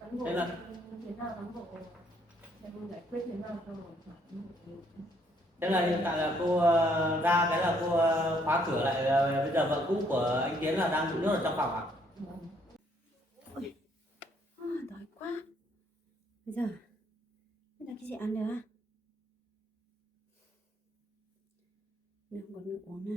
Cán bộ Thế là thế nào, cán bộ xem giải quyết thế nào cho thế là hiện tại là cô ra cái là cô khóa cửa lại, bây giờ vợ cũ của anh Tiến là đang bị nhốt ở trong phòng à? Ôi, đói quá. Bây giờ là cái gì ăn được à? Nước có nước uống nè.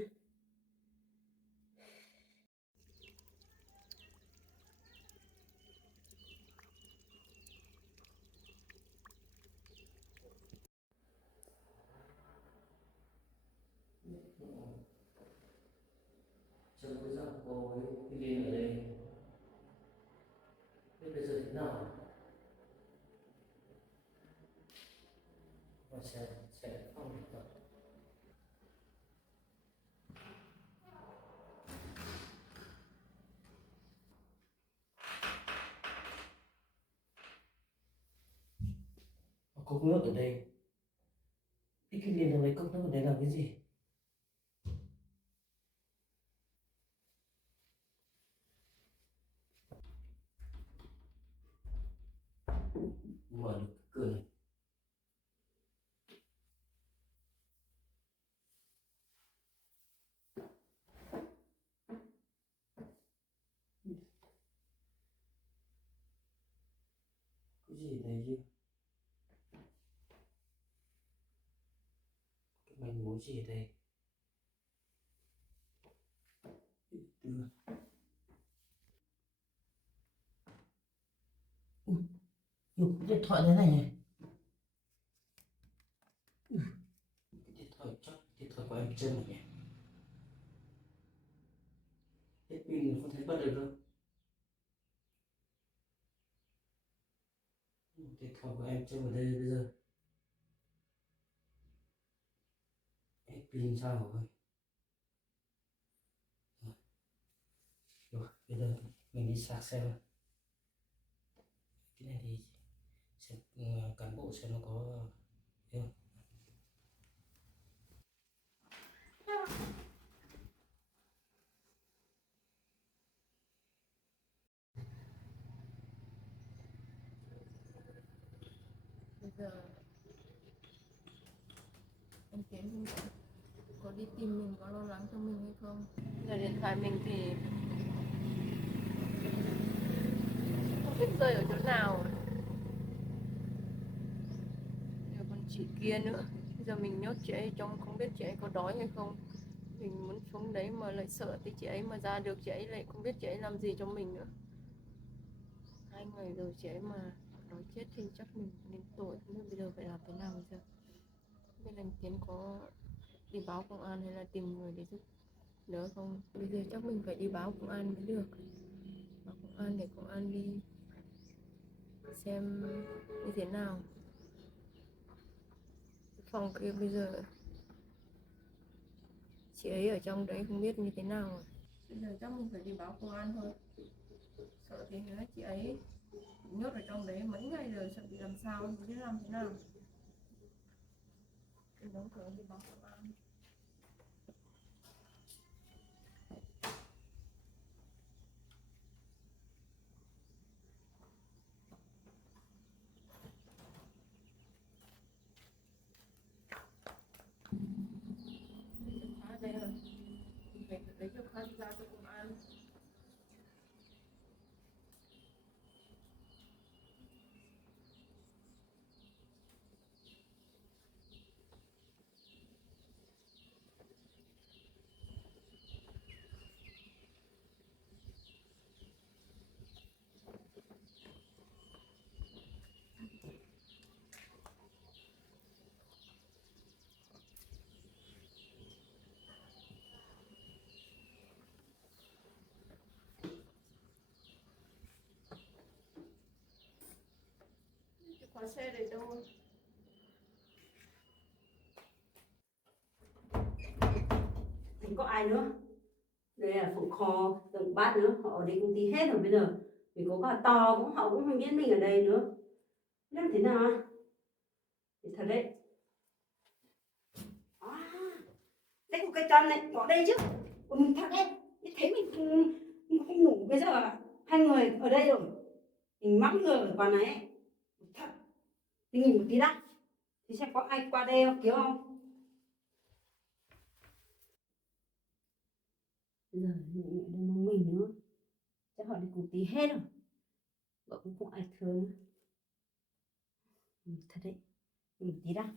Chồng bây giờ cô ấy đi lên ở đây, thế bây giờ thế nào? Và sẽ không được tập. Cốc nước ở đây, cái liền thằng lấy cốc nước ở đây làm cái gì? Mở được cửa này. Cái gì đây chứ? Cái manh mối gì ở đây? Đưa. Ui, cái điện thoại thế này này. Cái điện thoại chắc điện thoại của em chân rồi nhỉ? Hết pin không thấy bắt được đâu. Điện thoại của em chân ở đây bây giờ. Hết pin sao rồi? Rồi, bây giờ mình đi sạc xem. Cái này thì xem cán bộ xem nó có không. bây giờ anh Tiến có đi tìm mình, có lo lắng cho mình hay không? Bây giờ điện thoại mình thì không biết rơi ở chỗ nào. Giờ còn chị kia nữa, bây giờ mình nhốt chị ấy trong, không biết chị ấy có đói hay không. Mình muốn xuống đấy mà lại sợ thì chị ấy mà ra được, chị ấy lại không biết chị ấy làm gì cho mình nữa. 2 ngày rồi chị ấy mà đói chết thì chắc mình đến tội, không biết bây giờ phải làm thế nào bây giờ. Không biết anh Tiến có đi báo công an hay là tìm người để giúp đỡ không? Bây giờ chắc mình phải đi báo công an mới được. Báo công an để công an đi xem như thế nào. Phòng kia bây giờ chị ấy ở trong đấy không biết như thế nào rồi. Bây giờ chắc mình phải đi báo công an thôi. Sợ thì nữa chị ấy nhốt ở trong đấy mấy ngày rồi, sợ bị làm sao, không biết làm thế nào. Mình đóng cửa đi báo công an. Chìa khóa đây rồi, mình phải lấy chìa khóa đi giao cho công an. Chìa khóa xe để đâu rồi? Thì có ai nữa? Đây là phụ kho, từng bát nữa, họ ở đây công ty hết rồi bây giờ. Mình có cả to cũng họ cũng không biết mình ở đây nữa. Làm thế nào? Thì thật đấy. À, đây có cái chân này, có đây chứ. Mình thật đấy. Thế mình không ngủ bây giờ à? 2 người ở đây rồi. Mình mắng người ở quán này thật. Thì nghỉ một tí đã. Thì xem có ai qua đây không, kiếm không? Giờ mẹ đang mong mình nữa. Chắc họ đi cùng tí hết rồi. Vợ cũng không ai thương. Thật đấy. Nghỉ một tí đã.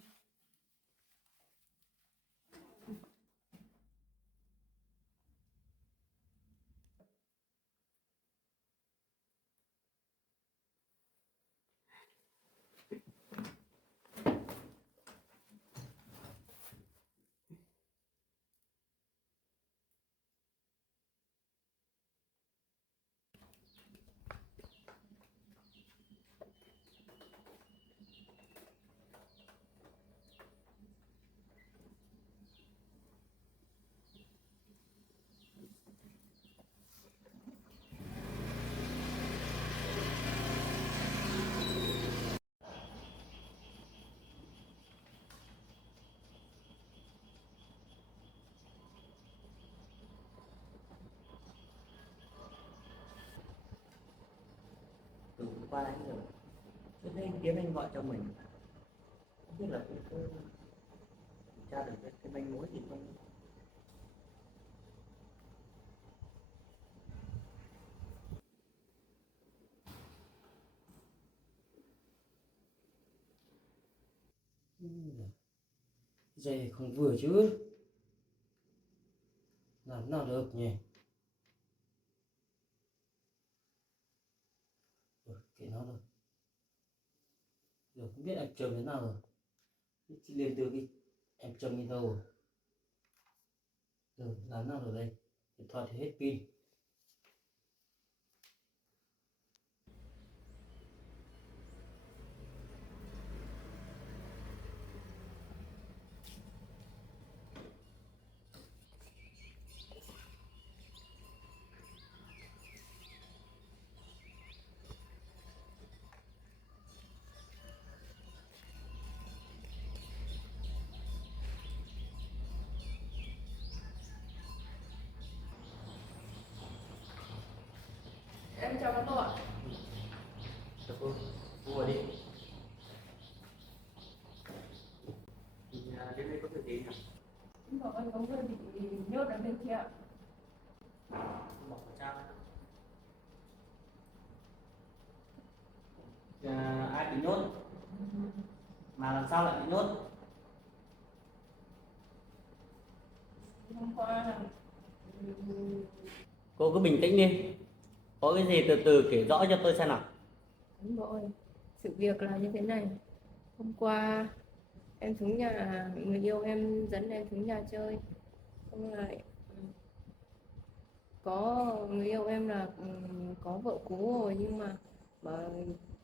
Từ hôm qua đến giờ trước đây Tiến anh gọi cho mình, không biết là cũng kiểm tra được cái manh mối gì không. Dây không vừa chứ, làm nào được nhỉ. Kệ nó rồi, giờ không biết em chồng thế nào rồi. Chị lên từ đi, em chồng đi đâu rồi. Giờ làm nào được đây, điện thoại thì hết pin. Em chào các cậu ạ. Được cô vào đi. Đến đây có việc gì nhỉ? Chúng bảo anh có người bị nhốt ở bên kia ạ. Bỏ khẩu trang ai bị nhốt mà làm sao lại bị nhốt? Hôm qua Cô cứ bình tĩnh đi, có cái gì từ từ kể rõ cho tôi xem nào. cán bộ ơi, sự việc là như thế này. Hôm qua em xuống nhà người yêu em dẫn em xuống nhà chơi, xong lại có người yêu em là có vợ cũ rồi, nhưng mà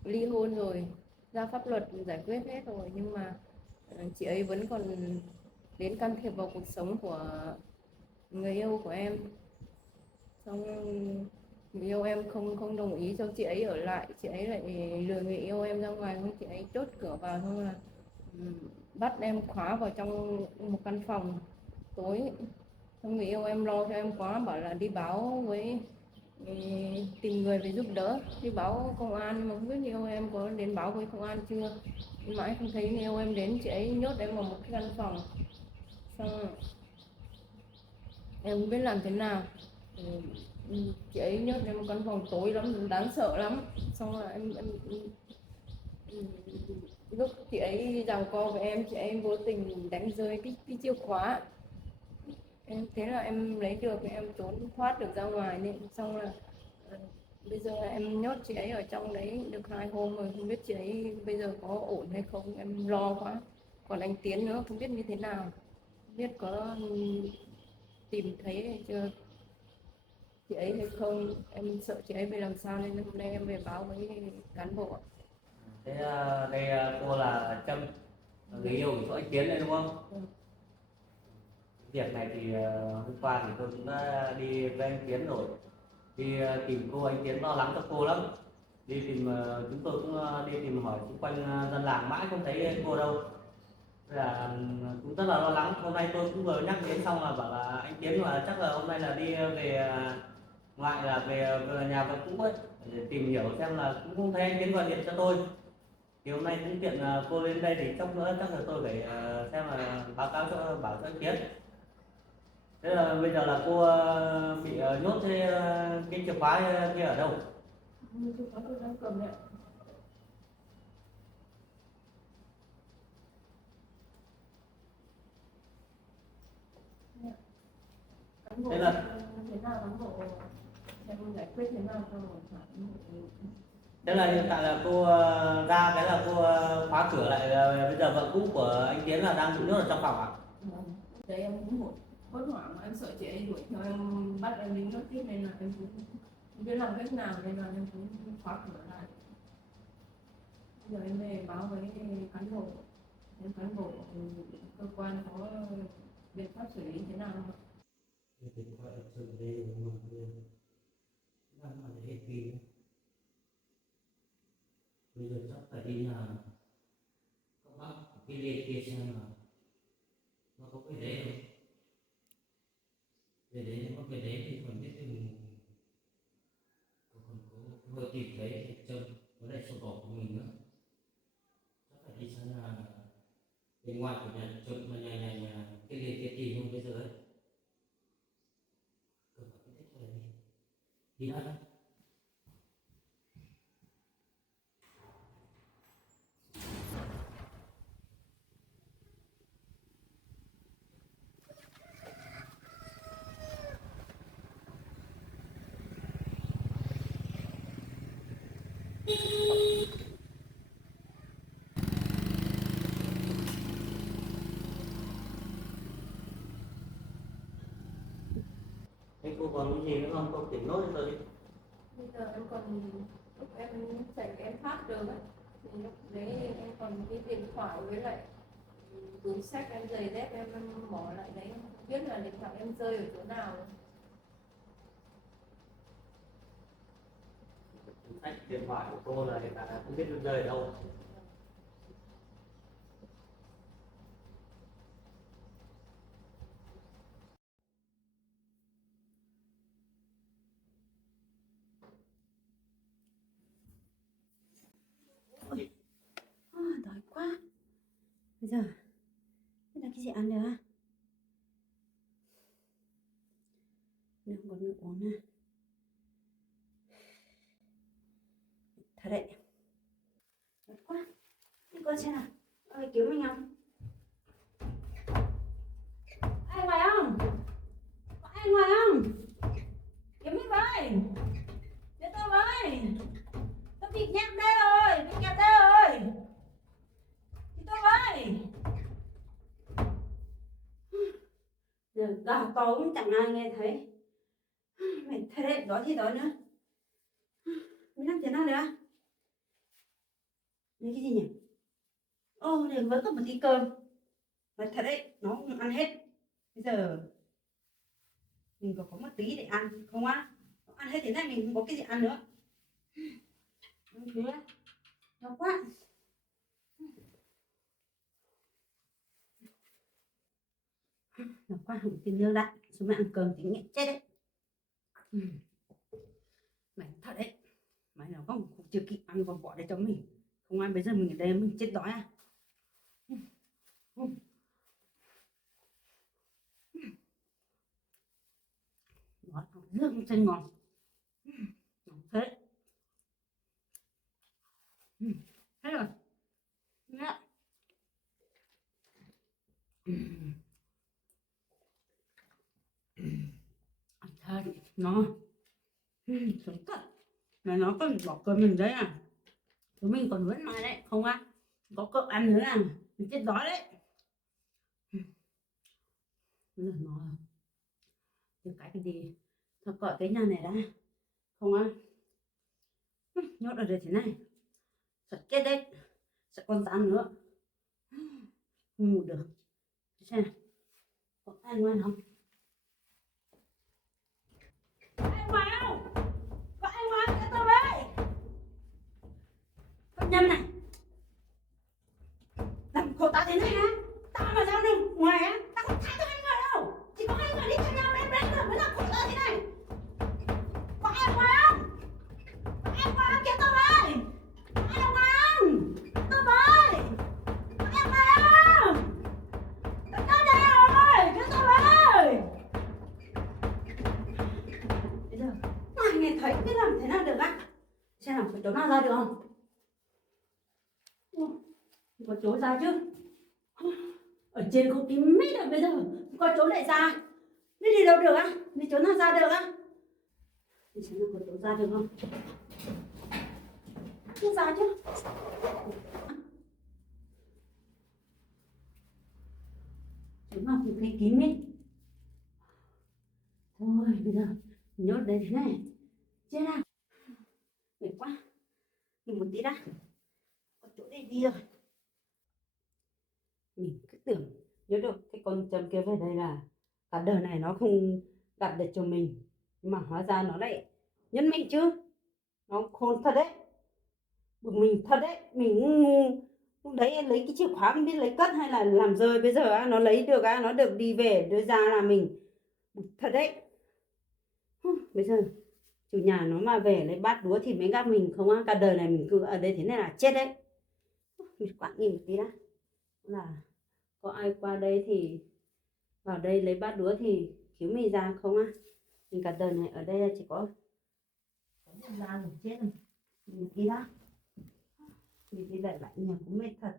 ly hôn rồi, ra pháp luật giải quyết hết rồi, nhưng mà chị ấy vẫn còn đến can thiệp vào cuộc sống của người yêu của em. Xong người yêu em không không đồng ý cho chị ấy ở lại, chị ấy lại lừa người yêu em ra ngoài, không, chị ấy chốt cửa vào, xong là bắt em khóa vào trong một căn phòng tối. Xong người yêu em lo cho em quá, bảo là đi báo với tìm người về giúp đỡ, đi báo công an, nhưng mà không biết người yêu em có đến báo với công an chưa. Mãi không thấy người yêu em đến, chị ấy nhốt em vào một cái căn phòng. Xong em không biết làm thế nào. Chị ấy nhốt em một căn phòng tối lắm, đáng sợ lắm. Xong là ừ, lúc chị ấy giằng co với em, chị ấy vô tình đánh rơi cái chìa khóa. Em thế là em lấy được, em trốn thoát được ra ngoài, nên xong là ờ, bây giờ em nhốt chị ấy ở trong đấy được 2 hôm rồi, không biết chị ấy bây giờ có ổn hay không, em lo quá. Còn anh Tiến nữa không biết như thế nào, không biết có tìm thấy hay chưa, chị ấy hay không, em sợ chị ấy bị làm sao nên hôm nay em về báo với cán bộ. Thế đây cô là Trâm, người yêu của anh Tiến đây đúng không? Ừ. Việc này thì hôm qua thì tôi cũng đã đi với anh Tiến rồi, đi tìm cô. Anh Tiến lo lắng cho cô lắm, đi tìm chúng tôi cũng đi tìm hỏi xung quanh dân làng mãi không thấy cô đâu. Thế là cũng rất là lo lắng. Hôm nay tôi cũng vừa nhắc đến xong là bảo là anh Tiến là chắc là hôm nay là đi về ngoại, là về nhà vợ cũ ấy, để tìm hiểu xem là cũng không thấy anh Tiến gọi điện cho tôi. Thì hôm nay cũng tiện cô lên đây thì chốc nữa chắc là tôi phải xem là báo cáo cho bảo cho anh Tiến. Thế là bây giờ là cô bị nhốt cái chìa khóa kia ở đâu? Tôi có tôi đang cầm đấy. Cán bộ Thế là thế nào cán bộ xem giải quyết thế nào cho một khoản. thế là hiện tại là cô ra cái là cô khóa cửa lại, bây giờ vợ cũ của anh Tiến là đang bị nhốt ở trong phòng ạ. Đấy em cũng hốt hoảng, em sợ chị ấy đuổi theo em bắt em đi nhốt tiếp nên là em cũng không biết làm cách nào nên là em cũng khóa cửa lại. Giờ em về báo với cán bộ, nên cán bộ cơ quan có biện pháp xử lý thế nào không ạ? Thì gọi là sự đây mà đang ở đây kỳ bây giờ chắc phải đi là các bác cái liệt kia xem là nó có cái đấy không, để đấy nếu có cái đấy thì còn biết thì mình còn có vừa tìm thấy thì trông có lại sổ đỏ của mình nữa, chắc phải đi sang là bên ngoài của nhà trông mà nhà cái liệt kia tìm không bây giờ ấy, cần phải biết cái đấy đi đã. Thế cô còn cái gì nữa không? Cô tỉnh nốt cho tôi đi. Bây giờ em còn lúc em dậy em thoát được ấy, thì lúc đấy em còn cái điện thoại với lại túi xách em giày dép em bỏ lại đấy, em không biết là điện thoại em rơi ở chỗ nào. Sách điện thoại của cô là hiện tại là không biết nó rơi ở đâu. Đói quá. Bây giờ là cái gì ăn được á? Nước còn nước uống nè. Thật đấy. Đói quá. Đi con xem nào. Ơi cứu mình không? Ai ngoài không? Có ai ngoài không? Cứu mình với. Để tôi với. Tôi bị nhét đây rồi. Bị kẹt đây rồi. Thì tôi với. Giờ gào to cũng chẳng ai nghe thấy. Mày thật đấy, đói thì đói nữa. Mình làm thế nào nữa? Đây cái gì nhỉ? Ô, để vẫn có một tí cơm. Mà thật đấy, nó không ăn hết. Bây giờ mình có một tí để ăn, không á? Ăn hết thế này mình không có cái gì ăn nữa. Thứ đau quá. Đau quá, không tin nước đã. Số mày ăn cơm thì nghẹn chết đấy. Mày thật đấy. Mày nào không chưa kịp ăn còn bỏ đây cho mình. Không ăn bây giờ mình ở đây mình chết đói à? Đó, nước cũng chân ngon. Thế. Thế rồi. Nhá. Thật nó. Sống thật. Mà nó còn bỏ cơm mình đấy à? Chúng mình còn vẫn mãi đấy, không á? Có cơm ăn nữa à? Mình chết đói đấy. Bây giờ nó được cái gì? Thôi cởi cái nhà này đã. Không á? Nhốt ở đây thế này. Sợ chết đấy. Sợ con rắn nữa. Không ngủ được. Xem nào. Có ai ngoài không? Có ai ngoài không? Có ai ngoài cho tôi với. Con Nhân này. Làm khổ tao thế này á. Tao mà sao được ngoài á. Tao không tha cho hai người đâu. Chỉ có hai người đi theo nhau lên rồi mới làm khổ tao thế này. Có ai ngoài không? Có ai xem nào có chỗ nào ra được không? Ủa, có chỗ ra chứ? Ở trên có cái mít rồi bây giờ có chỗ lại ra. Đi đi đâu được á? Đi chỗ nào ra được á? Đi xem nào có chỗ ra được không? Không ra chứ? Chỗ nào cũng thấy kín ấy. Thôi bây giờ nhốt đây thế này. Chết nào. Mệt quá. Nghỉ một tí đã. Có chỗ để đi rồi. Mình cứ tưởng nhớ được cái con châm kia về đây là cả đời này nó không gặp được chồng mình, nhưng mà hóa ra nó lại nhân mình chứ. Nó khôn thật đấy, bực mình thật đấy. Mình ngu lúc đấy lấy cái chìa khóa mình biết lấy cất hay là làm rơi, bây giờ nó lấy được nó được đi về đưa ra là mình bực thật đấy. Bây giờ chủ nhà nó mà về lấy bát đũa thì mới gặp mình không á, cả đời này mình cứ ở đây thế này là chết đấy. Mình quạng nhìn một tí đã, là có ai qua đây thì vào đây lấy bát đũa thì cứu mình ra không á. Mình cả đời này ở đây chỉ có nhân gian rồi, chết rồi. Mình đi đã, mình đi lại nhà cũng mệt thật.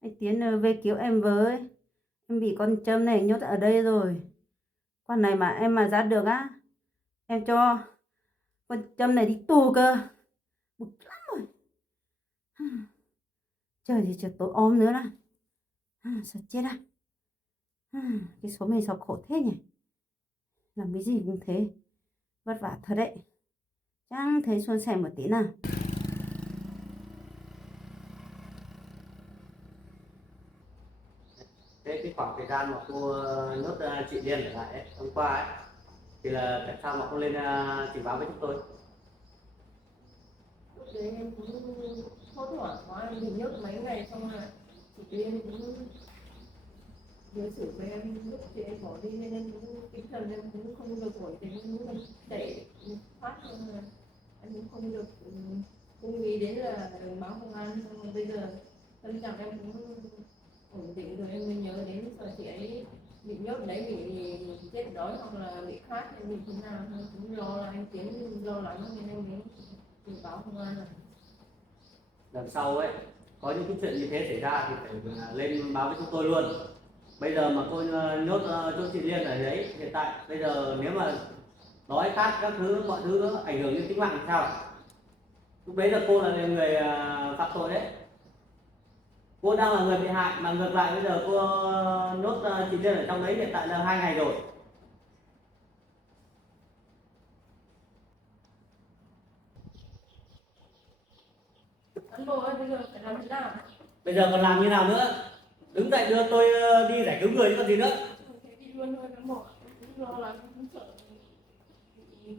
Anh Tiến về cứu em với, em bị con châm này nhốt ở đây rồi. Con này mà em mà ra được á, em cho con châm này đi tù cơ. Bực lắm rồi. Trời thì trời tối om nữa là sợ chết à. Cái số mình sao khổ thế nhỉ, làm cái gì cũng thế, vất vả thật đấy, chẳng thấy suôn sẻ một tí nào. Thế cái khoảng thời gian mà cô nhốt chị Liên ở lại ấy, hôm qua ấy, thì là tại sao mà không lên trình báo với chúng tôi? Lúc đấy em cũng hốt hoảng quá, em bị nhốt mấy ngày xong rồi chị Liên cũng đối xử với em lúc chị em bỏ đi nên em cũng tinh thần em cũng không được ổn định, cũng để phát luôn rồi em cũng không được không nghĩ đến là báo công an. Xong rồi bây giờ tâm trạng em cũng ổn định rồi em mới nhớ đến sợ chị ấy bị nhốt đấy, bị chết đói hoặc là bị khát hay bị thế nào, cũng lo là anh Tiến lo lắng nên em mới báo công an rồi. Lần sau ấy có những cái chuyện như thế xảy ra thì phải lên báo với chúng tôi luôn. Bây giờ mà cô nhốt chỗ chị Liên ở đấy hiện tại, bây giờ nếu mà đói khát các thứ mọi thứ nó ảnh hưởng đến tính mạng thì sao? Lúc đấy là cô là người phạm tội đấy, cô đang là người bị hại, mà ngược lại bây giờ cô nhốt chị Liên ở trong đấy hiện tại là 2 ngày rồi. Cán bộ ơi, bây giờ phải làm thế nào? Bây giờ còn làm như nào nữa? Đứng dậy đưa tôi đi giải cứu người chứ còn gì nữa. Thế đi luôn thôi cán bộ, em cũng lo lắng, cũng sợ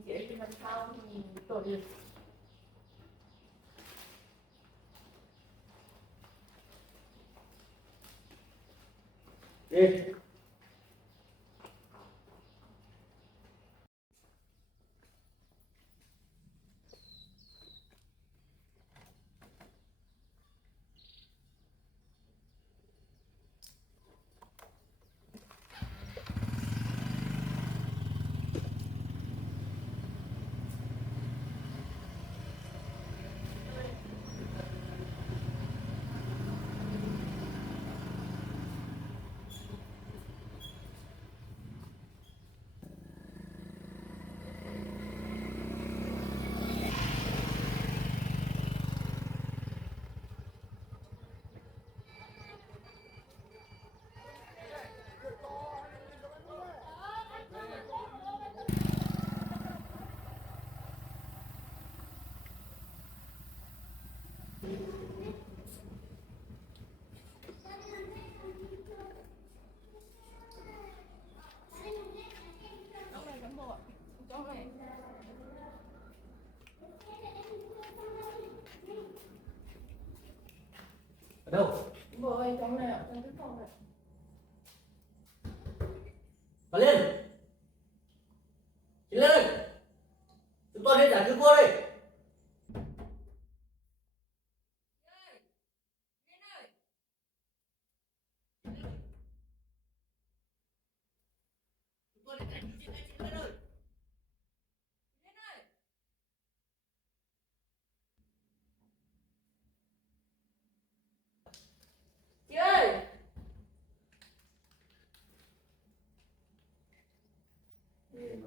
chị ấy làm sao thì tội nghiệp. Đi. Trong này cán bộ ạ, trong này. Ở đâu? Cán bộ ơi, trong này ạ, trong cái phòng này. Vào lên. Chị Liên ơi, chúng tôi đến giải cứu cô đây. Chúng tôi đến giải cứu chị đây, chị Liên ơi.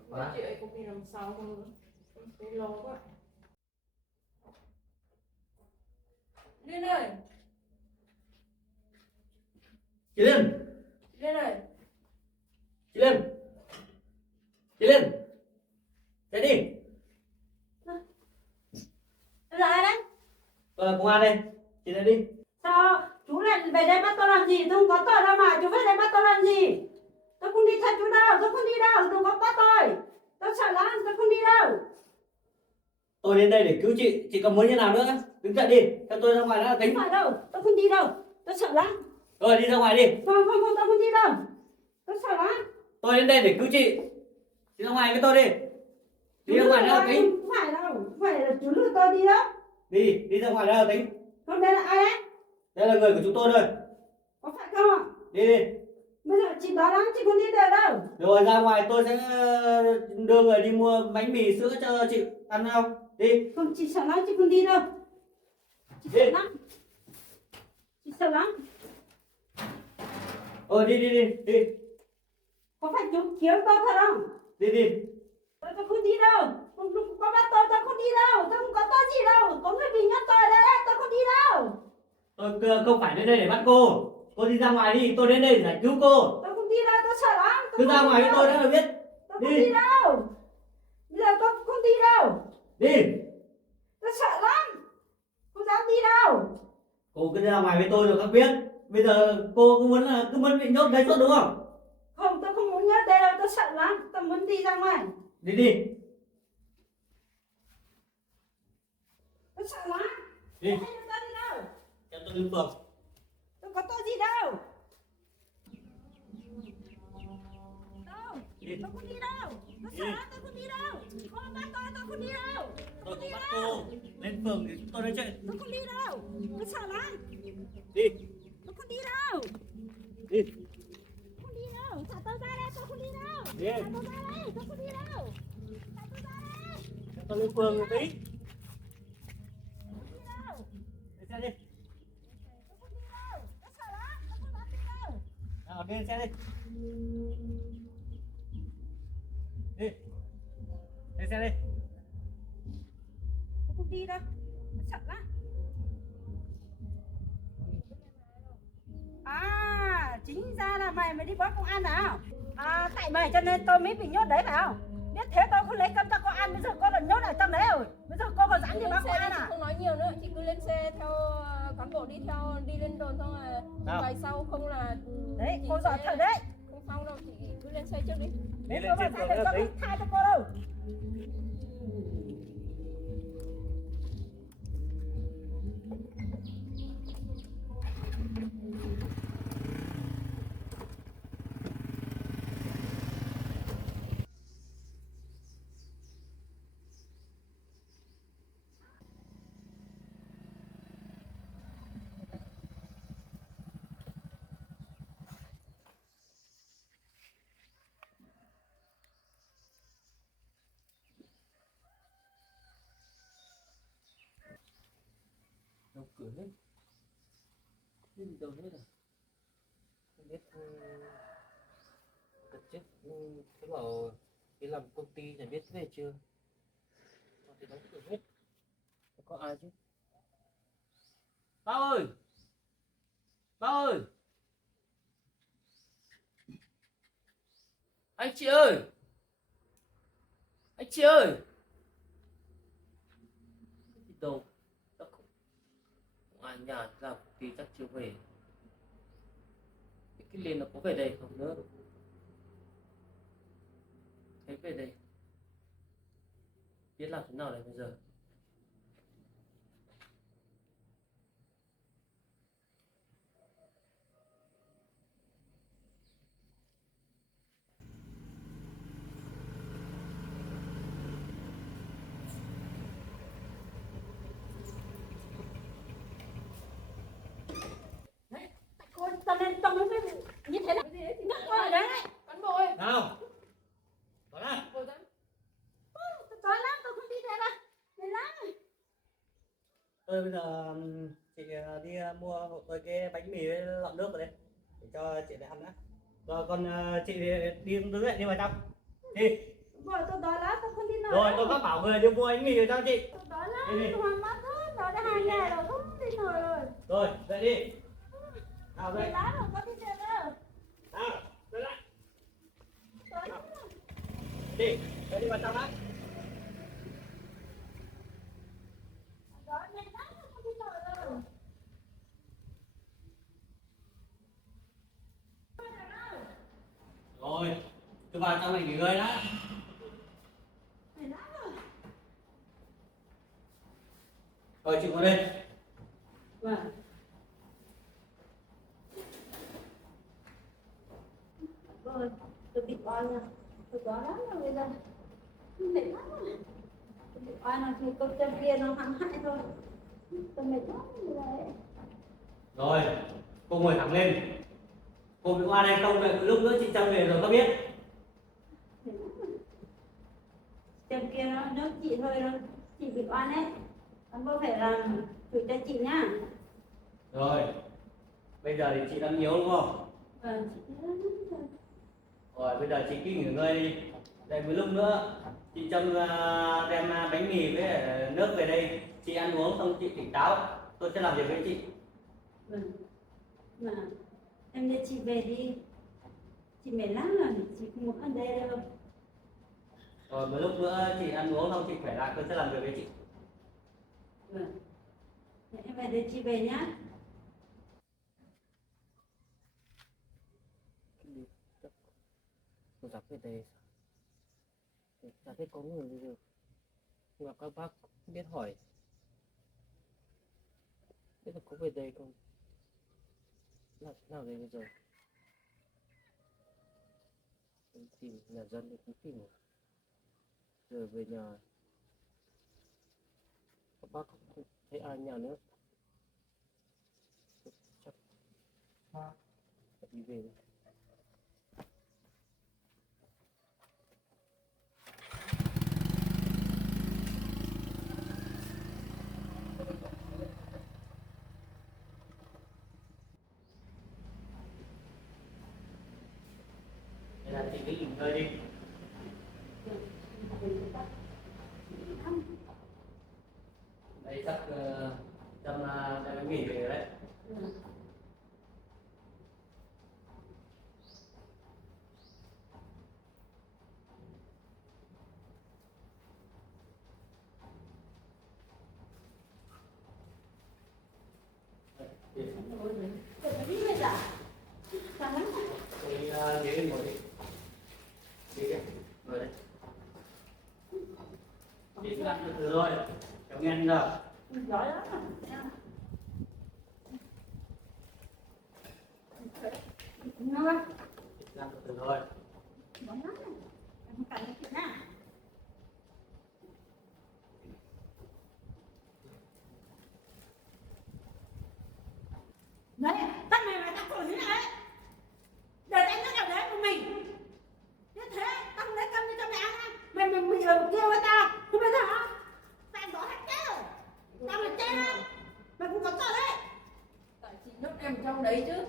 Và chị ấy cũng đi làm sao không nữa. Em thấy lo quá. Liên ơi, Chị Liên, Liên ơi. chị Liên, chị Liên, dậy đi. Đây là ai đấy? Công an đây, chị dậy đi. Sao chú lại về đây bắt tôi làm gì? Tôi không có tội đâu mà chú về đây bắt tôi làm gì? Tôi không đi theo chú đâu, tôi không đi đâu, đừng có bắt tôi. Tôi sợ lắm, tôi không đi đâu. Tôi đến đây để cứu chị còn muốn như nào nữa? Đứng dậy đi, theo tôi ra ngoài đã là tính. Không phải đâu, tôi không đi đâu. Tôi sợ lắm. Rồi đi ra ngoài đi. Không, tôi không đi đâu. Tôi sợ lắm. Tôi đến đây để cứu chị. Chị ra ngoài với tôi đi. Đi ra ngoài đã là tính. Không phải đâu, không phải là chú lừa tôi đi đâu. Đi ra ngoài đã là tính. Không, đây là ai đấy? Đây là người của chúng tôi thôi. Có phải không ạ? Đi. Bây giờ chị báo lắm, chị không đi được đâu. Rồi ra ngoài tôi sẽ đưa người đi mua bánh mì sữa cho chị ăn không? Đi. Không, chị sợ lắm, chị không đi đâu. Chị sợ lắm. Chị sợ lắm. Đi. Có phải chú kiếm tôi thật không? Đi. Tôi không đi đâu. Không có bắt tôi không đi đâu. Tôi không có tôi gì đâu. Có người bị nhốt tôi ở đây, tôi không đi đâu. Tôi không phải đến đây để bắt cô. Cô đi ra ngoài đi, tôi đến đây để giải cứu cô. Tôi không đi đâu, tôi sợ lắm. Cứ ra ngoài với tôi đã là biết. Tôi không đi đâu. Bây giờ tôi không đi đâu. Đi. Tôi sợ lắm. Không dám đi đâu. Cô cứ ra ngoài với tôi rồi các biết. Bây giờ cô cứ muốn bị nhốt đấy suốt đúng không? Không, tôi không muốn nhốt đây đâu. Tôi sợ lắm. Tôi muốn đi ra ngoài. Đi. Tôi sợ lắm. Đi. Anh đưa tôi đi đâu? Cho tôi lên phường. Tôi có tôi gì đâu. Đâu. Đi. Tôi không đi đâu. Tôi sợ lắm, tôi không đi đâu. Cô bắt tôi không đi đâu. Tôi không bắt cô. Lên phường thì chúng tôi nói chuyện. Tôi không đi đâu. Tôi sợ lắm. Đi. Tôi không đi đâu. Đi. Không đi đâu. Thả tôi ra đây, tôi không đi đâu. Đi. Thả tôi ra đây, tôi không đi đâu. Thả tôi ra đây. Cho tôi lên phường rồi tí. Tôi không đi đâu. Lên xe đi. Tôi không đi đâu. Tôi sợ lắm, tôi không dám đi đâu. Nào đi lên xe đi. Đi. Lên xe đi. Tôi không đi đâu. Tôi sợ lắm. À, chính ra là mày đi báo công an nào? À, tại mày cho nên tôi mới bị nhốt đấy phải không? Biết thế tôi không lấy cơm cho cô ăn, bây giờ cô là nhốt ở trong đấy rồi. Bây giờ cô còn dám đi báo công an Chị à? không nói nhiều nữa, chị cứ lên xe theo cán bộ đi lên đồn xong là vài sau không là Đấy, chị cô giỏi sẽ- thật đấy. Không xong đâu, chị cứ lên xe trước đi. Nếu lên cô mà trên sai phường được nữa tôi tí. không tha cho cô đâu. Đâu cửa hết. Đi đâu hết rồi. Không biết đợt trước cái bảo đi làm công ty nhà biết về chưa? Sao thì đóng cửa hết. Có ai chứ? Bao ơi! Bao ơi! Anh chị ơi! Anh chị ơi! Đi đâu? Chắc không ai nhà làm công ty chắc chưa về. Cái Liên nó có về đây không nữa? Thấy về đây. Biết làm thế nào đây bây giờ? Đấy, tại cô cho nên tôi mới như thế này. Cái gì đấy chị Nhốt tôi ở đấy. cán bộ ơi. Nào. Vào đây. Ngồi dậy. Tôi chói lắm, tôi không đi được đâu. Mệt lắm. Tôi bây giờ chị đi mua hộ tôi cái bánh mì với lọ nước vào đây để cho chị để ăn đã. Rồi còn chị đi đứng dậy đi vào trong. Đi. Vợ tôi đói lắm, tôi không đi nổi. Rồi tôi có bảo người đi mua bánh mì rồi sao chị? Tôi đói lắm, Đi đi. tôi hoang mắt hết, nó đã 2 ngày rồi, không đi nổi rồi. Rồi dậy đi. Nào Mệt dậy. lắm rồi, có đi về đâu. Nào dậy lại. Đói lắm. Đi dậy đi vào trong đã. Đói mệt lắm, không đi nổi rồi. Rồi tôi vào trong này nghỉ ngơi đã. Mệt lắm rồi. Rồi chị ngồi đây. Vâng. Rồi, tôi bị oan nha. Tôi đói lắm rồi bây giờ. Mệt lắm rồi. Tôi bị oan là thì công chân kia nó hãm hại thôi. Tôi mệt lắm rồi đấy. Rồi cô ngồi thẳng lên. Cô bị oan hay không vậy lúc nữa chị Trâm về rồi có biết. Mệt lắm rồi. Chân kia nó chị thôi đâu. Chị bị oan ấy. Anh bố phải làm chủ cho chị nhá. Rồi bây giờ thì chị đang yếu đúng không? Vâng, chị biết lắm rồi. Rồi bây giờ chị cứ nghỉ ngơi đi. Đây một lúc nữa chị Trâm đem bánh mì với nước về đây. Chị ăn uống xong chị tỉnh táo. Tôi sẽ làm việc với chị. Vâng. Mà em đưa chị về đi. Chị mệt lắm rồi, chị không muốn ở đây đâu. Rồi một lúc nữa chị ăn uống xong chị khỏe lại tôi sẽ làm việc với chị. Vâng. Thế em phải đưa chị về nhá. Tôi gặp cái đây chả thấy có người gì được, gặp các bác không biết hỏi, biết là có về đây không, làm thế nào đây bây giờ, em tìm nhà dân thì cũng tìm rồi, giờ về nhà các bác không thấy ai nhà nữa, chắc phải đi về. Nên là chị cứ nghỉ ngơi đi. Đây chắc Trâm đem bánh mì về rồi đấy. Tôi ghế ngồi đi. Đi đi, ngồi đây. Chị cứ ăn từ từ thôi, cháu nghe chưa? Giỏi lắm rồi. Ngon. Chị cứ ăn từ từ thôi. Giỏi lắm rồi. Em cần chị nha. Đấy, tao mày mà tao khổ thế này đấy. Để tao nhắc vào đấy của mình. Như thế, tao không lấy cơm cho mày ăn á. Mày kêu với tao, không bây giờ hả? Tao đói hết chết rồi. Tao mà chết á. Mày cũng có tội đấy. Tại chị nhốt em trong đấy chứ.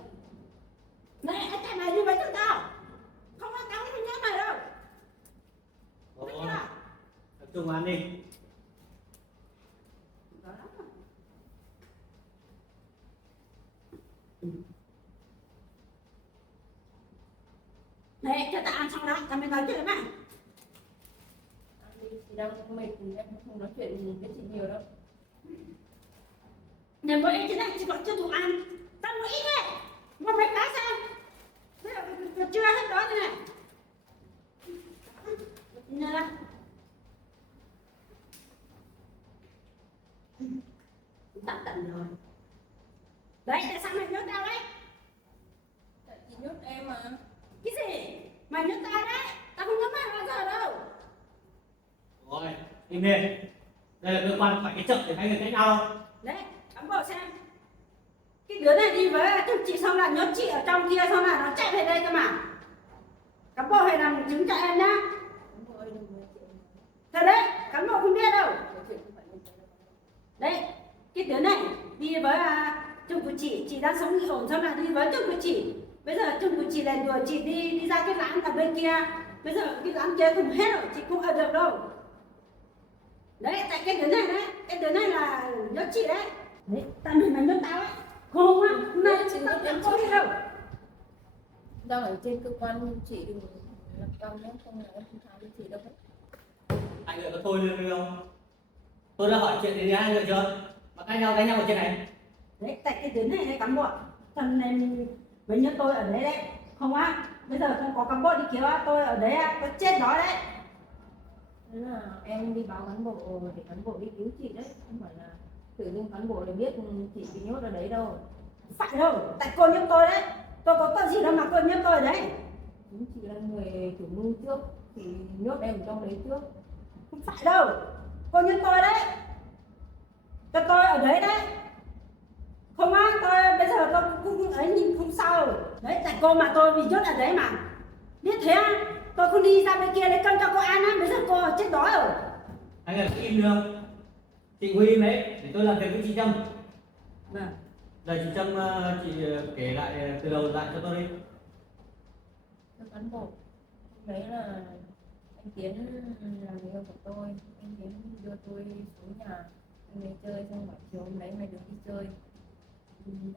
Này, anh chạy mày đi với thằng tao. Không có tao không nhớ mày đâu. Biết Ồ, chưa? tập trung ăn đi. Đói lắm rồi. Này, cho tao ăn xong đó, tao mới nói chuyện với mày. Ăn đi, chị đang mệt thì em không nói chuyện gì với chị nhiều đâu. Này mỗi em thế này chỉ còn chưa đủ ăn. Tao muốn ít đấy. Một bánh đá sao? Bây giờ chưa hết đó thế này. Nhìn ra. Tận tận rồi. Đấy, tại sao mày nhớ tao đấy? Tại chị nhốt em mà. Cái gì? Mày nhớ tao đấy. Tao không nhớ mày bao giờ đâu. Rồi, im đi. Đây là cơ quan phải cái chợ để hai người cãi nhau. Đấy, cán bộ xem. Cái đứa này đi với chồng chị xong là nhốt chị ở trong kia xong là nó chạy về đây cơ mà. Cán bộ phải làm chứng cho em nhá. Đúng rồi, đừng nói chuyện. Thật đấy, cán bộ không biết đâu. Nói chuyện không phải như thế đâu. Đấy, cái đứa này đi với chồng của chị đang sống ổn xong là đi với chồng của chị. Bây giờ chồng của chị lại đuổi chị đi ra cái lán ở bên kia. bây giờ cái đám chơi không hết rồi, chị không ở được đâu. Đấy, tại cái đứa này đấy, cái đứa này là nhớ chị đấy. Đấy, tao mày nhớ tao ấy. Không á, hôm nay chị tao em có đi đâu. Đang ở trên cơ quan chị làm công nhé, không là em không tháo với chị đâu hết. Hai người có thôi được không? Tôi đã hỏi chuyện đến hai người chưa? Mà cãi nhau ở trên này. Đấy, tại cái đứa này cán bộ, thằng này mấy nhớ tôi ở đấy đấy. Không á, bây giờ không có cán bộ đi cứu á, tôi ở đấy á, tôi chết đói đấy. Thế là em đi báo cán bộ để cán bộ đi cứu chị đấy, không phải là tự nhiên cán bộ để biết chị bị nhốt ở đấy đâu. Phải đâu, tại cô nhớ tôi đấy. Tôi có tội gì đâu mà cô nhớ tôi ở đấy. Đúng, chị là người chủ mưu trước, chị nhốt em ở trong đấy trước. Không phải đâu, cô nhớ tôi đấy. Cho tôi ở đấy đấy. Không á, tôi bây giờ tôi cũng ấy nhìn không sao. Đấy, tại cô mà tôi bị nhốt ở đấy mà. Biết thế á, tôi không đi ra bên kia lấy cơm cho cô ăn á, bây giờ cô chết đói rồi. Hai người có im được không? Chị ngồi im đấy, để tôi làm việc với chị Trâm. Vâng. Giờ chị Trâm chị kể lại từ đầu lại cho tôi đi. Thưa cán bộ, đấy là anh Tiến là người yêu của tôi, anh Tiến đưa tôi xuống nhà, anh ấy chơi xong bảo chiều hôm đấy mày được đi chơi.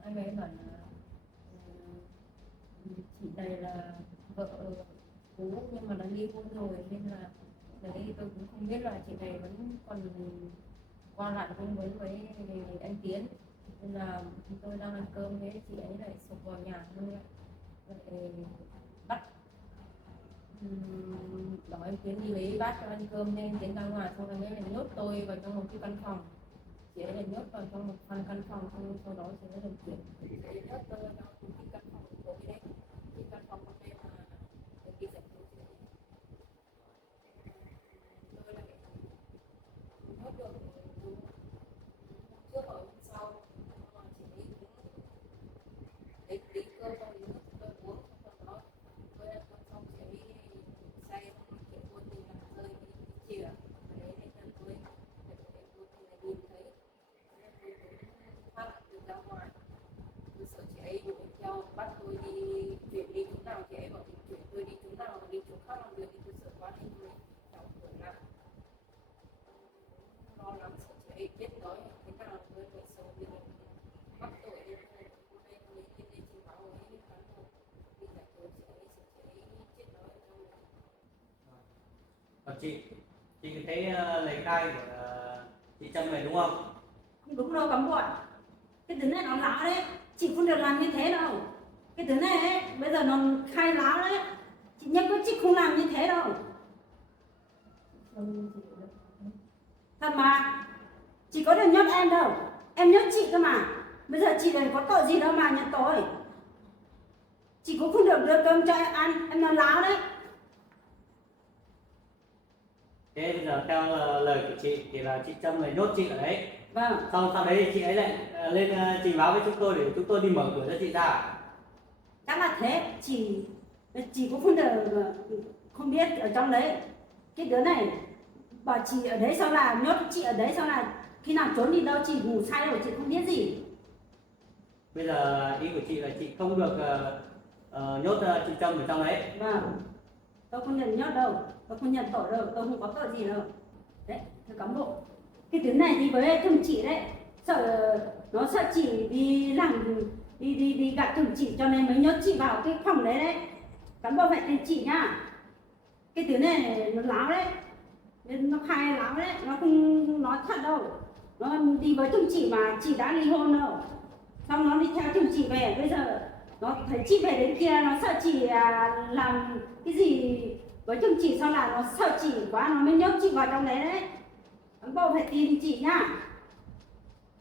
Anh ấy bảo là chị này là vợ cũ nhưng mà đã ly hôn rồi, nên là đấy tôi cũng không biết là chị này vẫn còn qua lại không với anh Tiến, nên là chúng tôi đang ăn cơm thế chị ấy lại sụp vào nhà tôi lại bắt bảo anh Tiến đi lấy bát cho ăn cơm, nên anh Tiến ra ngoài xong rồi lại nhốt tôi vào trong một cái căn phòng. Chị ấy lại nhốt vào trong một căn phòng, xong sau đó chị ấy đồng chuyển chị ấy nhốt tôi vào trong cái căn phòng của tôi đấy, cái căn phòng của em là cái giải cứu chị ấy. Tôi lại nhốt được trước ở hôm sau, mà chị ấy cũng lấy tí cơm xong rồi nước tôi uống, sau đó tôi ăn cơm xong chị ấy say xong kiểu vô tình làm rơi cái chìa và đấy nên là tôi vô tình là nhìn thấy, nên tôi cũng thoát được ra ngoài. Tôi sợ chị ấy đuổi theo bắt tôi đi chuyển đi chỗ nào, chị ấy bảo chuyển tôi đi chỗ nào đi chỗ khác làm việc, thì tôi sợ quá nên tôi đóng cửa lại, lo lắng sợ chị ấy biết nói thế nào tôi phải sợ bị mắc tội, nên là hôm nay tôi mới lên đây trình báo với cán bộ đi giải cứu chị ấy, sợ chị ấy chết đói ở trong này. Còn chị thấy lời khai của chị Trâm này đúng không? Không đúng đâu cán bộ ạ. Cái đứa này nó láo đấy, chị không được làm như thế đâu. Cái đứa này ấy, bây giờ nó khai láo đấy. Chị nhất quyết chị không làm như thế đâu. Thật mà, chị có được nhốt em đâu. Em nhốt chị cơ mà. Bây giờ chị đừng có tội gì đâu mà nhận tội. Chị cũng không được đưa cơm cho em ăn, em nói láo đấy. Thế bây giờ theo lời của chị thì là chị Trâm này nhốt chị ở đấy. Vâng. Xong sau đấy chị ấy lại lên trình báo với chúng tôi để chúng tôi đi mở cửa cho chị ra. Chắc là thế, chị cũng không được, không biết ở trong đấy. Cái đứa này bảo chị ở đấy, sao là nhốt chị ở đấy, sao là khi nào trốn đi đâu, chị ngủ say rồi chị không biết gì. Bây giờ ý của chị là chị không được nhốt chị Trâm ở trong đấy. Vâng, tôi không nhận nhốt đâu, tôi không nhận tội đâu, tôi không có tội gì đâu. Đấy, thưa cán bộ, cái đứa này đi với chồng chị đấy, nó sợ chị đi làm đi gặp chồng chị, cho nên mới nhốt chị vào cái phòng đấy đấy. Cán bộ phải tin chị nhá. Cái đứa này nó láo đấy, nên nó khai láo đấy, nó không nói thật đâu. Nó đi với chồng chị mà chị đã ly hôn đâu, xong nó đi theo chồng chị về, bây giờ nó thấy chị về đến kia, nó sợ chị làm cái gì với chồng chị, xong là nó sợ chị quá, nó mới nhốt chị vào trong đấy đấy. Cán bộ phải tin chị nhá.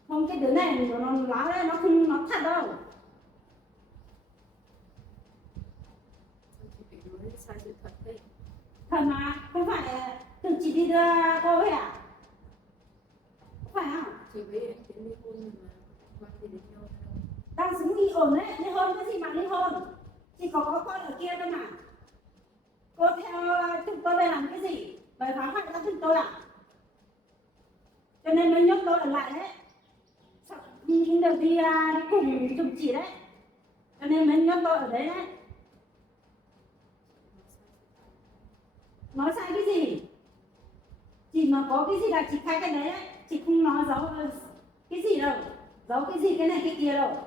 Không, cái đứa này nó láo đấy, nó không nói thật đâu. Chị phải nói sai sự thật đấy. Thật mà, không phải chồng chị đi đưa cô ấy à? Không phải không? Chị với anh Tiến ly hôn nhưng mà quan gì đến nhau đâu. Đang xứng ly hôn đấy, ly hôn cái gì mà ly hôn? Chị có con ở kia cơ mà. Cô theo chúng tôi đây làm cái gì? Bởi phá hoại gia đình tôi à? Cho nên mới nhốt tôi ở lại đấy. Sao đi được đi cùng chồng chị đấy. Cho nên mới nhốt tôi ở đấy đấy. Nói sai cái gì? Chị mà có cái gì là chị khai cái đấy đấy. Chị không nói giấu cái gì đâu. Giấu cái gì cái này cái kia đâu.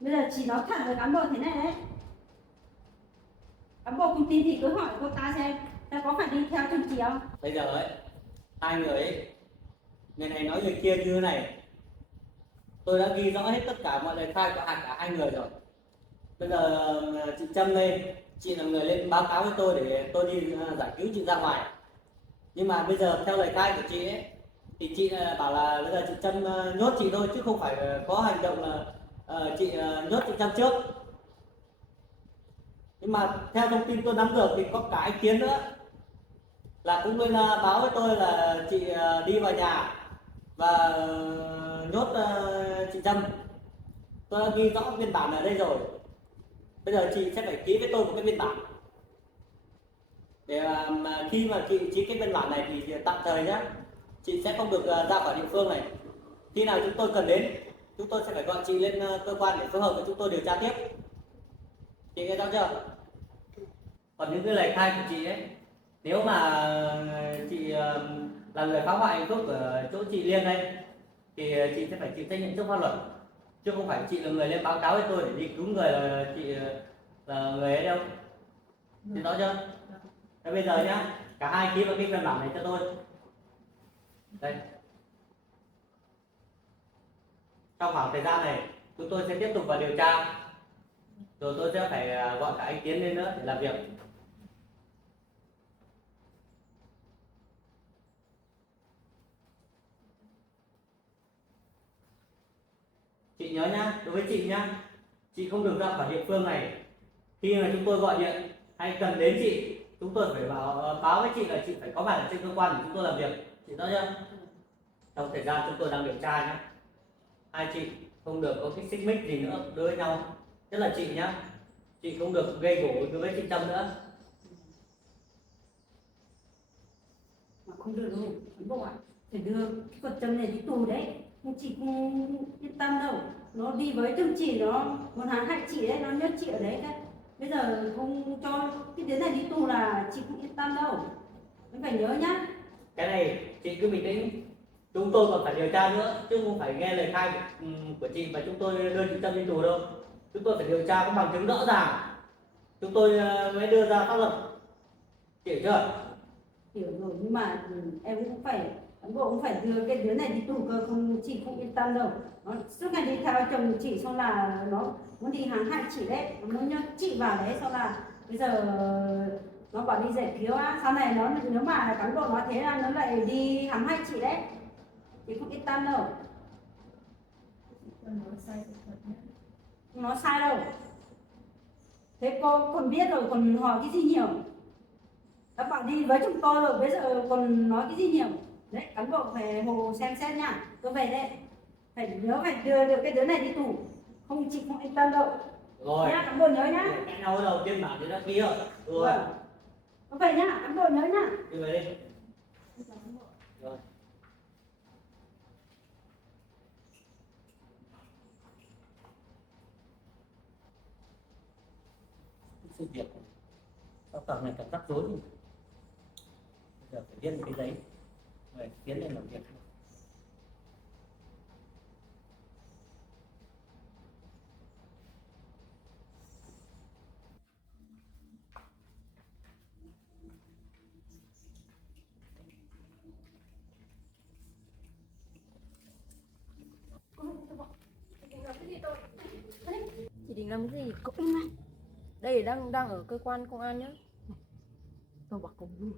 Bây giờ chị nói thẳng với cán bộ thế này đấy. Cán bộ công ty thì cứ hỏi cô ta xem ta có phải đi theo chân chị không? Bây giờ ấy, hai người ấy, người này nói người kia như thế này. Tôi đã ghi rõ hết tất cả mọi lời khai của cả hai người rồi. Bây giờ chị Trâm lên, chị là người lên báo cáo với tôi để tôi đi giải cứu chị ra ngoài. Nhưng mà bây giờ theo lời khai của chị ấy, thì chị bảo là bây giờ chị Trâm nhốt chị thôi, chứ không phải có hành động là chị nhốt chị Trâm trước. Nhưng mà theo thông tin tôi nắm được thì có cả anh Tiến nữa là cũng lên báo với tôi là chị đi vào nhà và nhốt chị Trâm. Tôi đã ghi rõ biên bản ở đây rồi. Bây giờ chị sẽ phải ký với tôi một cái biên bản để mà khi mà chị ký cái biên bản này thì tạm thời nhá, chị sẽ không được ra khỏi địa phương này. Khi nào chúng tôi cần đến, chúng tôi sẽ phải gọi chị lên cơ quan để phối hợp với chúng tôi điều tra tiếp. Chị nghe rõ chưa? Còn những cái lời khai của chị ấy, nếu mà chị là người phá hoại hạnh phúc ở chỗ chị Liên đây thì chị sẽ phải chịu trách nhiệm trước pháp luật, chứ không phải chị là người lên báo cáo với tôi để đi cứu người là chị là người ấy đâu. Chị rõ chưa? Thế bây giờ nhá, cả hai ký vào cái biên bản này cho tôi. Đây. Trong khoảng thời gian này chúng tôi sẽ tiếp tục vào điều tra, rồi tôi sẽ phải gọi cả anh Tiến lên nữa để làm việc. Chị nhớ nhá, đối với chị nhá, chị không được ra khỏi địa phương này. Khi mà chúng tôi gọi điện hay cần đến chị, chúng tôi phải báo với chị là chị phải có mặt ở trên cơ quan để chúng tôi làm việc. Chị rõ chưa? Trong thời gian chúng tôi đang điều tra nhá, hai chị không được có cái xích mích gì nữa đối với nhau, nhất là chị nhá, chị không được gây gổ đối với chị Trâm nữa. Mà không được đâu, cán bộ ạ. Phải đưa cái con Trâm này đi tù đấy. Nhưng chị không yên tâm đâu. Nó đi với thương chị, nó muốn hại chị đấy, nó nhốt chị ở đấy đấy. Bây giờ không cho cái đứa này đi tù là chị không yên tâm đâu. Em phải nhớ nhá. Cái này chị cứ bình tĩnh, chúng tôi còn phải điều tra nữa, chứ không phải nghe lời khai của chị mà chúng tôi đưa chị Trâm đi tù đâu. Chúng tôi phải điều tra có bằng chứng rõ ràng, chúng tôi mới đưa ra pháp luật. Chị hiểu chưa? Hiểu rồi, nhưng mà em cũng phải, cán bộ cũng phải đưa cái đứa này đi tù cơ, không chị không yên tâm đâu. Nó suốt ngày đi theo chồng chị, xong là nó muốn đi hại chị đấy, nó muốn nhốt chị vào đấy, xong là bây giờ nó bảo đi giải cứu á, sau này nó nếu mà cán bộ nói thế là nó lại đi hại chị đấy, chị không yên tâm đâu. Không nói sai đâu. Thế cô còn biết rồi còn hỏi cái gì nhiều? Các bạn đi với chúng tôi rồi bây giờ còn nói cái gì nhiều? Đấy, cán bộ phải hồ xem xét nha. Tôi về đây phải nhớ phải đưa được cái đứa này đi tù, không chị không yên tâm đâu. Rồi. Nhá, cán bộ nhớ nhá. Cãi nhau ở đầu tiên bản thì đã ký rồi. Rồi. Không phải nhá, cán bộ nhớ nhá. Đi về đi. Rồi. Sự việc sau càng này càng rắc rối. Bây giờ phải viết một cái giấy rồi tiến lên làm việc. Chị định làm cái gì? Cậu im ngay. Đây đang ở cơ quan công an nhá. Tôi bảo cô vui.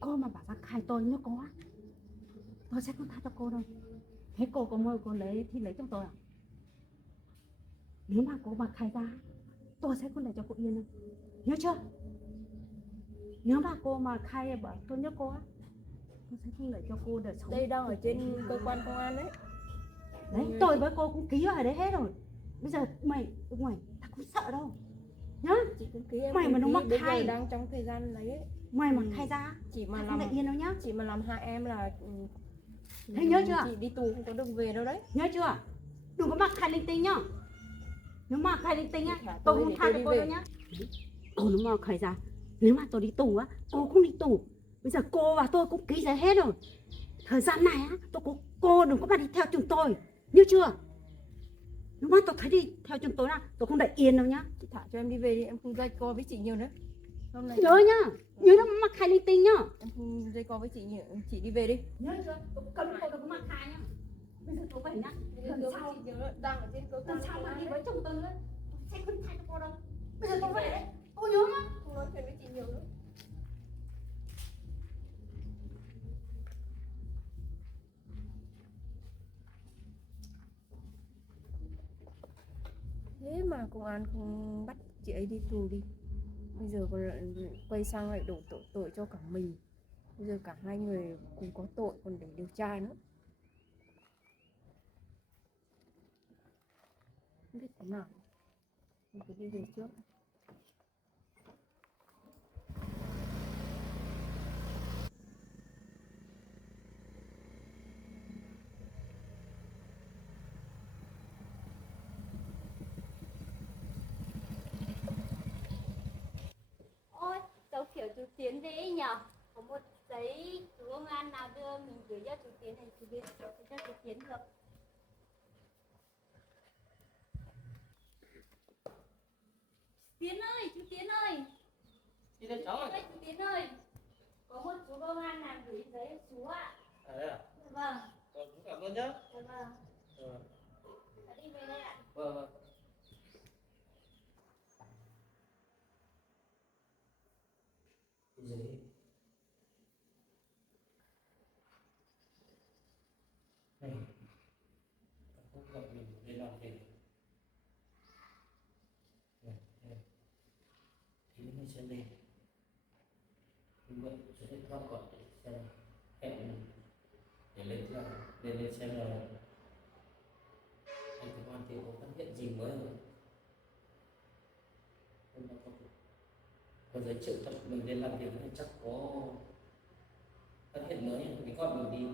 Cô mà bảo ra khai tôi nhá cô á, tôi sẽ không tha cho cô đâu. Thế cô có mời cô lấy thì lấy cho tôi à? Nếu mà cô mà khai ra, tôi sẽ không để cho cô yên đâu. Nhớ chưa? Nếu mà cô mà khai bảo tôi nhớ cô á, tôi sẽ không để cho cô được sống. Đây đang ở trên cơ quan công an đấy. Đấy, tôi với cô cũng ký vào đấy hết rồi. Bây giờ mày ở ngoài ta không sợ đâu. Nhá? Chị cứ ký em Mày cứ mà nó ký, mắc bây giờ thai. đang trong thời gian lấy ấy. Mày mà khai ra, Chị mà ta không làm để yên đâu nhá. chị mà làm hại em là Thế nhớ chưa? chị đi tù không có được về đâu đấy. Nhớ chưa? Đừng có mặc khai linh tinh nhá. Nếu mà khai linh tinh á, Chị thả tôi tôi không để tha tôi cho đi cô về. đâu nhá. Cô nếu mà khai ra, Nếu mà tôi đi tù á, cô cũng đi tù. Bây giờ cô và tôi cũng ký giấy hết rồi. Thời gian này á, cô đừng có mà đi theo chúng tôi, như chưa? Nếu mà tôi thấy đi theo chúng tôi là tôi không để yên đâu nhá. Chị thả cho em đi về đi, em không dây co với chị nhiều nữa. Hôm nay Nhớ nhá, nhớ nó mắc khai linh tinh nhá. em không dây co với chị nhiều, chị đi về đi. Nhớ chưa? Tôi cấm cô đừng có mắc khai nhá. Bây giờ tôi phải nhá. Lần sau chị nhiều nữa, đang ở trên cơ quan. lần sau mà đi với chồng tôi nữa, tôi sẽ không thay cho cô đâu. Bây giờ tôi về đấy, cô nhớ nhá. Không nói chuyện với chị nhiều nữa. Thế mà công an không bắt chị ấy đi tù đi. Bây giờ còn lại quay sang lại đổ tội cho cả mình. Bây giờ cả hai người cùng có tội còn để điều tra nữa. Không biết thế nào. Mình phải đi về trước. Ôi, cháu kiểu chú Tiến thế ấy nhở? Có một giấy chú công an nào đưa mình gửi cho chú Tiến này chú biết cho chú Tiến được. Tiến ơi, chú Tiến ơi. Đi lên cháu Tiến ơi. ơi, chú Tiến ơi. Có một chú công an nào gửi giấy cho chú ạ. À đây à? Dạ vâng, Cũng cảm ơn nhá. dạ vâng. Cháu đi về đây ạ. Vâng vâng. Giấy này không gọi mình lên làm gì. Thì mình sẽ lên mình gọi số điện thoại gọi để xem hẹn để lên xem là anh công an thì có phát hiện gì mới không. Hôm nay có giấy triệu tập mình lên làm việc thì chắc có phát hiện mới mình gọi mình đi